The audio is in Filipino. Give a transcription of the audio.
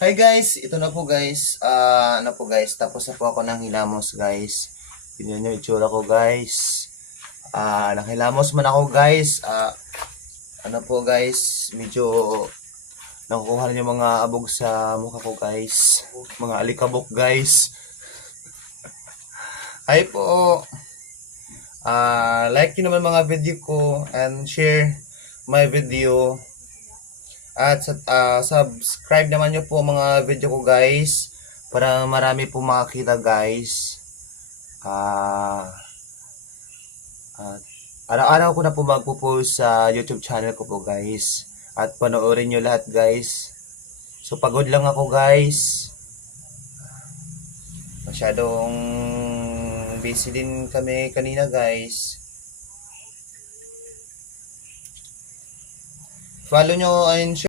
Hi guys, ito na po guys. Ano po guys, tapos na po ako ng hilamos guys. Tingnan nyo itsura ko guys. Naghilamos man ako guys. Ano po guys, medyo nakukuha na yung mga abog sa mukha ko guys. Mga alikabok guys. Hi po. Like nyo naman mga video ko and share my video. At subscribe naman nyo po mga video ko guys para marami po makakita guys. At araw-araw ko na po magpo-post sa YouTube channel ko po guys. At panoorin nyo lahat guys. So pagod lang ako guys. Masyadong busy din kami kanina guys. Follow nyo and share.